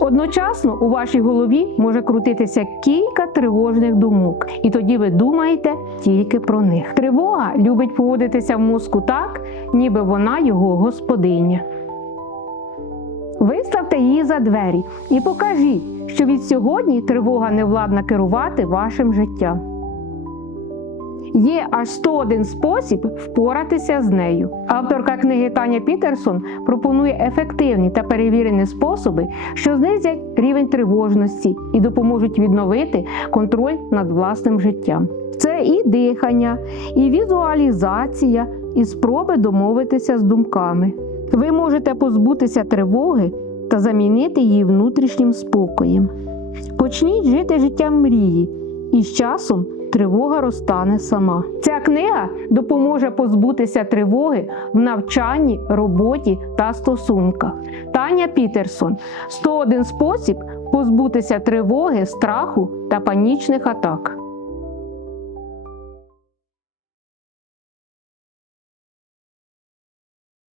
Одночасно у вашій голові може крутитися кілька тривожних думок, і тоді ви думаєте тільки про них. Тривога любить поводитися в мозку так, ніби вона його господиня. Виставте її за двері і покажіть, що від сьогодні тривога не владна керувати вашим життям. Є аж 101 спосіб впоратися з нею. Авторка книги Таня Пітерсон пропонує ефективні та перевірені способи, що знизять рівень тривожності і допоможуть відновити контроль над власним життям. Це і дихання, і візуалізація, і спроби домовитися з думками. Ви можете позбутися тривоги та замінити її внутрішнім спокоєм. Почніть жити життям мрії, і з часом тривога розтане сама. Ця книга допоможе позбутися тривоги в навчанні, роботі та стосунках. Таня Пітерсон 101 спосіб позбутися тривоги, страху та панічних атак.